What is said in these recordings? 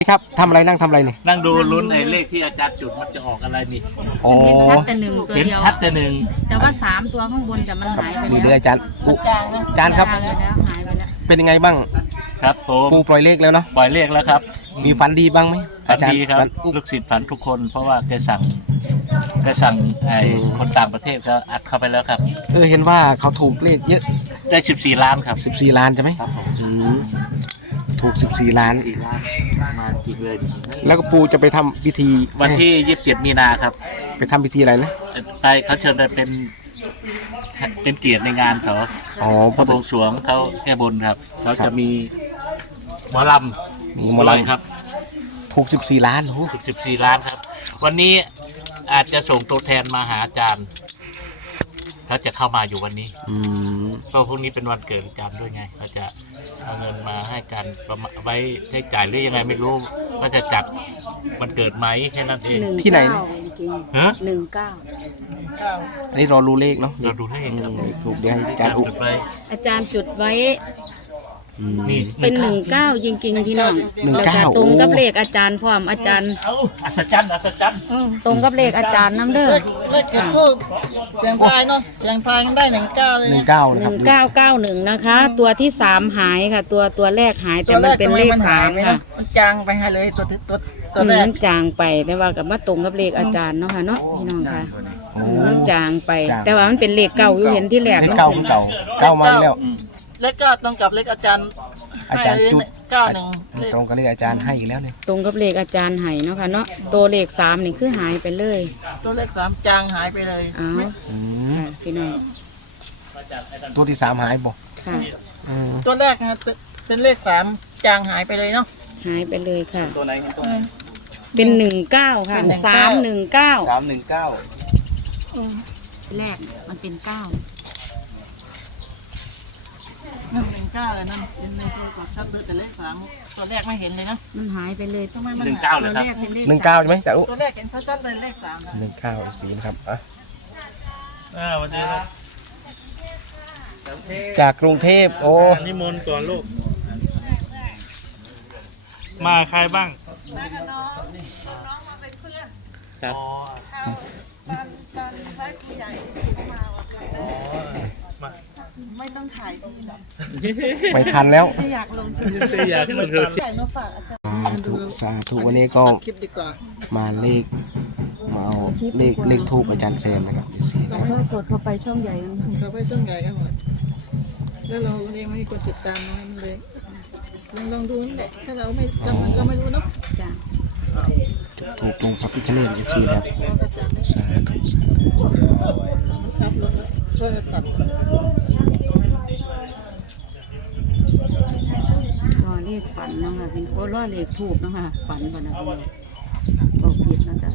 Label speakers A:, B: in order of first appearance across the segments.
A: ครับทำอะไรนั่งทำอะไรนี่
B: นั่งดูลุ้นไอ้เลขที่อาจารย์จุดมันจะออกอะไรนี่
A: อ๋อ
C: เห็นชัดแต่หนึ่งตัว
B: เห็น
C: เดียว
B: ชัดแต่หนึ่ง
C: แต่ว่า3 ตัวข้างบนแต่มันหายไป
A: นี่
C: แล้ว
A: เดี๋ยวอาจารย์ปูอาจารย์ครับ
C: หายไปแล้วหายไปแล้ว
A: เป็นยังไงบ้าง
B: ครับผม
A: ปูปล่อยเลขแล้วเนาะ
B: ปล่อยเลขแล้วครับ
A: มีฝันดีบ้างไหม
B: ฝันดีครับ
A: ฝัน
B: ลูกศิษย์ฝันทุกคน เพราะว่าแกสั่งไอ้คนต่างประเทศก็อัดเข้าไปแล้วครับ
A: เห็นว่าเขาถูกเลขเยอะ
B: ได้14 ล้านครับ
A: 14 ล้านใช่ไหม
B: ครับผม
A: อืมถูก14 ล้าน
B: 4 ล้านมาจริงเลย
A: แล้วก็ปูจะไปทำพิธี
B: วันที่27 มีนาครับ
A: ไปทำพิธีอะไรนะ
B: ไปเขาเชิญไปเป็นเกียรติในงานเขา
A: อ๋อพ
B: พระ
A: ระ
B: บวงสรวงเขาแก้บนครับเขาจะมีหมอลำ
A: มีหมอลำ
B: ครับ
A: ถูก14 ล้านโอ้โห
B: 14 ล้านครับ วันนี้อาจจะส่งตัวแทนมาหาอาจารย์เขาจะเข้ามาอยู่วันนี้
A: อืม
B: เพราะพรุ่งนี้เป็นวันเกิดอาจารย์ด้วยไงเขาจะเอาเงินมาให้อาจารย์ไว้ใช้จ่ายหรือยังไงไม่รู้ว่าจะจัดวันเกิดไหมแค่นั้นเอง
A: ที่ไหนนะ
C: จริง
B: ฮะ
A: อันนี้รอรู้เลขเนาะ
B: เราดูเลขครับ
A: ถูกเดี๋ยวให้อาจารย์อุ
B: จุดไว้
C: อาจารย์จุดไว้
B: นี่
C: เป็น19จริงๆพี่น้อง
A: 19
C: แล้วก็ตรงกับเลขอาจารย์พร้อมอาจารย์
B: เอาอัศจรรย์อัศจรรย์
C: ตรงกับเลขอาจารย์น้ำเด้อ
D: เลขจุดทูบเสียงทายเนาะเสียงทายกันได้19เลยนะ
A: 19นะครับ
C: 1991นะคะ ตัวที่3หายค่ะ ตัวแรกหายแต่มันเป็นเลข3ค่ะ
D: มันจางไปให้เลยตัวแรก
C: มันจางไปแต่ว่ากับมาตรงกับเลขอาจารย์เนาะค่ะเนาะพี่น้องค่ะมันจางไป แต่ว่ามันเป็นเลขเก่าอยู่เห็นที่แรก
A: เลข
C: มัน
A: เก่า
C: เป็น
A: เก่าเก้ามาแล้ว
D: เลขก็ตรงกับเลขอาจารย์
A: อาจารย์จุด
D: 91
A: ตรงกับเลขอาจารย์ให้อีกแล้วเนี่ย
C: ตรงกับเลขอาจารย์ไห้เนาะค่ะเนาะตัวเลข3นี่คือหายไปเลย
D: ตัวเลข3จางหายไปเลย
C: อ้าว
A: อืม
C: พี่น้อง
A: ตัวที่3หายบอก
C: ค่ะ
A: อืม
D: ตัวแรกนะเป็นเลข3จางหายไปเลยเนาะ
C: หายไปเลยค่ะ
A: ตัวไหนตัวไหน
C: เป็น19ค่ะ
D: เป็น19
C: 319
A: 319
C: แรกมันเป็น9
D: 19เลยนั่นเป็นในโทรศัพท์ชัดเลยแต่เลข3ตัวแรกไม่เห็นเลยนะ
C: มันหายไปเลย
D: ทำไมมัน
B: 19เลยครับ
C: เป็นเลข
A: 19ใช่ไหมจ๊ะอุ๊
D: ตัวแรกเห็นชัดๆเลยเลข3นะ
A: 19สีนะครับอ่ะ
B: วันนี้
A: จากกรุงเทพโอ้
B: นิมนต์ก่อนลูกมาใครบ้างครับ
D: ไม่ต้องถ่ายดีนะ
A: ไม่ทันแล้ว
D: ไม่อยากลงชื่อ
B: อยากให้เราเถอะ
D: ถ่ายมาฝากอาจารย์
A: สาธุวันนี้ก็
D: คลิปดีกว่า
A: มาเอาเลขทูปอาจารย์แซมนะครับสีครับ
C: สดเข้าไปช่องใหญ่กัน
D: เขาไปช่วงใหญ่กันหมดแล้วเราเองไม่มีคนติดตามน้อยมันเลยลองดูนั่นแหละถ้าเราไม่จำมันก็ไม่รู้เนาะ
C: จ้ะ
A: ถูกลงพระพิฆเนศเอฟซีครับสาธุสาธุ
D: ครับลงช่วยตัด
C: รอเลขฝันเนาะค่ะเป็นโครอเลขถูกเนาะค่ะฝันก่อนนะพี่น้องบอกผิดนะจ๊ะ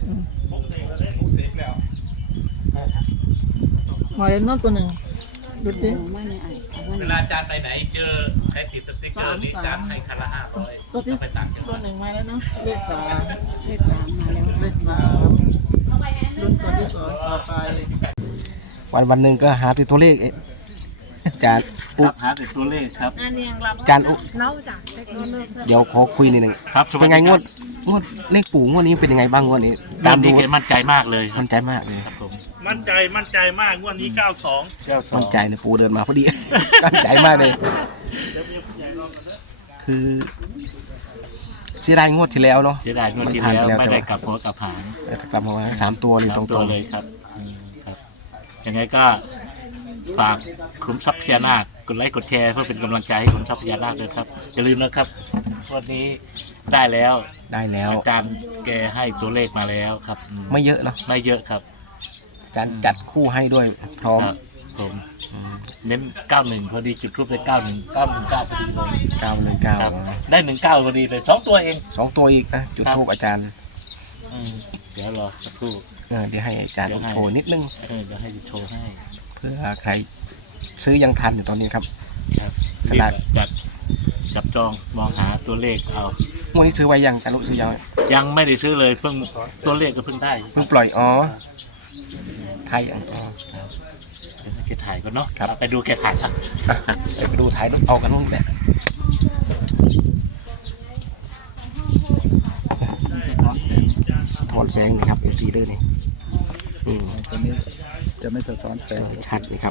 D: หมายนอตตัวหนึ่งดูดิ
C: โอ้ไม่ในไอ้เอาไว้
B: เว
C: ใน
B: ลาอาจารย์ไปไหนเจอใครติดสติ๊กเกอร์นี่อาจารย์ให้คันละ500
D: ตัวที่
B: ไปต่างจังห
D: ตั
B: วั
D: ว
B: ด
D: หนึ่งมาแล้วเนาะเลข3
C: เลข3มาแล้ว
D: เลข3รุ่นตัวที่2ต่อไป
A: วันหนึ่งก็หาติดตัวเลขอาจารย์
B: ค
A: อุ๊
B: รับหาแต่ตัวเลขครับ
A: อาจารย์อุ๊เดี๋ยวขอคุยนิดหนึ่ง
B: ครับ
A: เป็นไงงวดเลขปู่งวดนี้เป็นยังไงบ้างงวดนี้
B: ตา
A: ตาม ม
B: นี้
A: ดู
B: แกมั่นใจมากเลยครั
A: มั่
B: บ
A: นใจมากเลย
B: ครับผม
E: มั่นใจมากงวดนี้ 92
A: มั่นใจนะปู่เดินมาพอดี มั่นใจมากเลย คือเสียดายงวดที่แล้วเนาะ
B: เสียดายงวดที่แล้ว
A: มันผ่านไปแล้ว
B: ไม่ได้กลับหัวกลับหาง
A: แต่กลับมาว่า3 ตัวนี่ต
B: สามตัว
A: รง
B: เลยครับครับยังไงก็ฝากขุมทรัพย์พญานาคกดไลค์กดแชร์เพื่อเป็นกำลังใจให้ขุมทรัพย์พญานาคด้วยครับอย่าลืมนะครับวันนี้ได้แล้ว
A: ๆได้แล้ว
B: อาจารย์แกให้ตัวเลขมาแล้วครับ
A: ไม่เยอะเนาะ
B: ไม่เยอะครับ
A: อาจารย์จัดคู่ให้ด้วยพร้อม
B: ครับผมเน้น91พอดีจุดทูปได้919พอดีเลย
A: 919
B: ครับได้19พอดีเลย2ตัวเอง
A: 2 ตัวอีกนะจุด
B: ครับ
A: ทูปอาจารย์
B: เดี๋ยวรอสักครู่
A: เดี๋ยวให้อาจารย์โชว์นิดนึง
B: เดี๋ยวให้โชว์ให้
A: เพื่อใครซื้อยังทันอยู่ตอนนี้ครับ
B: ครับ
A: ขนาด
B: จับจองมองหาตัวเลขเอา
A: งวดนี้ซื้อไว้ยังอาจารย์รู้ซื้อยัง
B: ยังไม่ได้ซื้อเลยเพิ่งตัวเลขก็เพิ่งได้
A: เพิ่งปล่อยอ๋อไทยอ๋อ
B: เดี๋ยวให้แกถ่ายก่อนเนาะ
A: ครับ
B: ไปดูแกถ่ายครับ
A: เดี๋ยวไปดูถ่ายรูปเอากันนู่นแหละท้อนแสงนะครับ FC เด้อนี่
F: ตัวนี้จะไม่สะท้อนแสง
A: ชัดนะครับ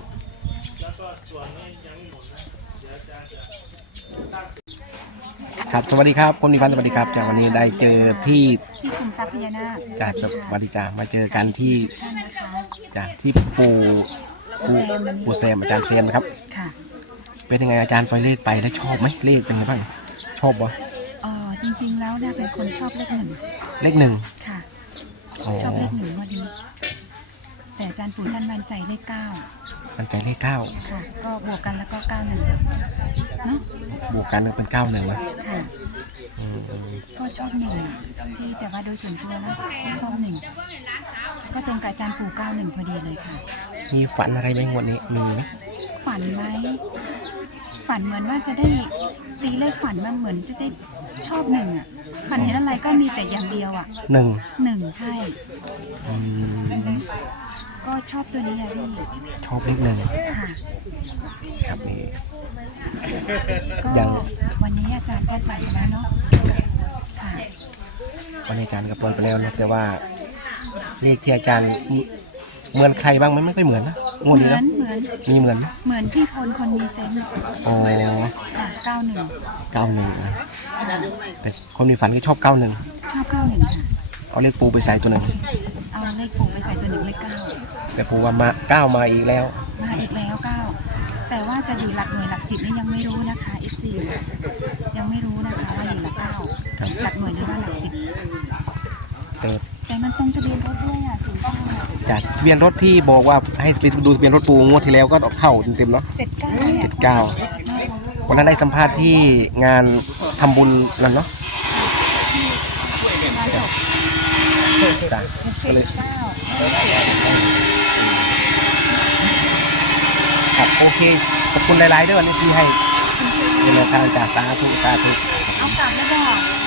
A: ครับสวัสดีครับผมนิพันธ์สวัสดีครับจากวันนี้ได้เจอที่
G: ที่คุมทรัพย์พญานาค
A: จากสวัสดีจ้ามาเจอกันที่จากที่ปู่แซมอาจารย์เซมนะครับ
G: ค่ะ
A: เป็นยังไงอาจารย์ปล่อยเลขไปแล้วชอบไหมเลขเป็นไงบ้างชอบบ่
G: จริงๆแล้วเนี่ยเป็นคนชอบเลขหนึ่ง
A: เลขหนึ่ง
G: ค่ะ
A: อ๋อ
G: ชอบเลขหนึ่งวันนี้ แต่อาจารย์ปู่ท่านมั่นใจเลขเก้า
A: มันใจเลขเก้า
G: ค่ะ ก็บวกกันแล้วก็เก้าหนึ่งเนาะ
A: บวกกันเป็นเก้าหนึ่งนะ
G: ค่ะ ก็ชอบหนึ่งที่แต่ว่าโดยส่วนตัวแล้วชอบหนึ่งก็ตรงกับอาจารย์ปู่เก้าหนึ่งพอดีเลยค่ะ
A: มีฝันอะไรไหมงวดนี้มีไหม
G: ฝันไหมฝันเหมือนว่าจะได้ตีเลขฝันมันเหมือนจะได้ชอบหนึ่งอ่ะฝันเห็นอะไรก็มีแต่อย่างเดียวอ่ะ
A: หนึ่ง
G: หนึ่งใช่
A: อืม
G: ก็ชอบตัวนี้อะพี่
A: ชอบเลขหนึ่ง
G: ค่ะ
A: ครับนี่
G: ก็
A: ยัง
G: วันนี้อาจารย์ก็ฝันแล้วเนาะค่ะ
A: วันนี้อาจารย์ก็ปล่อยไปแล้วนะแต่ว่าเลขที่อาจารย์เหมือนใครบ้างไหมไม่ค่อยเหมือนนะงวด
G: เห
A: นี้
G: มือ
A: นะ
G: นเหมือน
A: มีเหมือนไหม
G: เหมือนพี่พลคนมีเซนส์
A: อ๋อ
G: ค่ะ91
A: เก้าหนึ่งนะแต่คนมีฝันก็ชอบเก้าหนึ่ง
G: ชอบ91ค่ะ
A: เอาเลขปูไปใส่ตัวหนึ่ง
G: เอาเลขปู่ไปใส่ตัวหนึ่งเลข
A: แต่ปูว่ามาเก้ามาอีกแล้ว
G: 9มาอีกแล้ว9แต่ว่าจะอยู่หลักหน่วยหลัก10นี่ยังไม่รู้นะคะ FC ยังไม่รู้นะคะว่าอยู่หลัก9หลักหน่วยหรือว่าหลัก10
A: แต่
G: แต่มันตรงทะเบียนรถด้วยอ่ะ09
A: จากทะเบียนรถที่บอกว่าให้ไปดูทะเบียนรถปูงวดที่แล้วก็เข้าเต็มๆเนาะ
G: 79เนี่ย
A: 79วันนั้นได้สัมภาษณ์ที่งานทำบุญนั่นเนาะจ้ะก็เลยครับโอเคขอบคุณหลายๆด้วยวันนี้ที่ให้เป็นแนวทางจากสาธุ
G: เอากลับแล้วบอก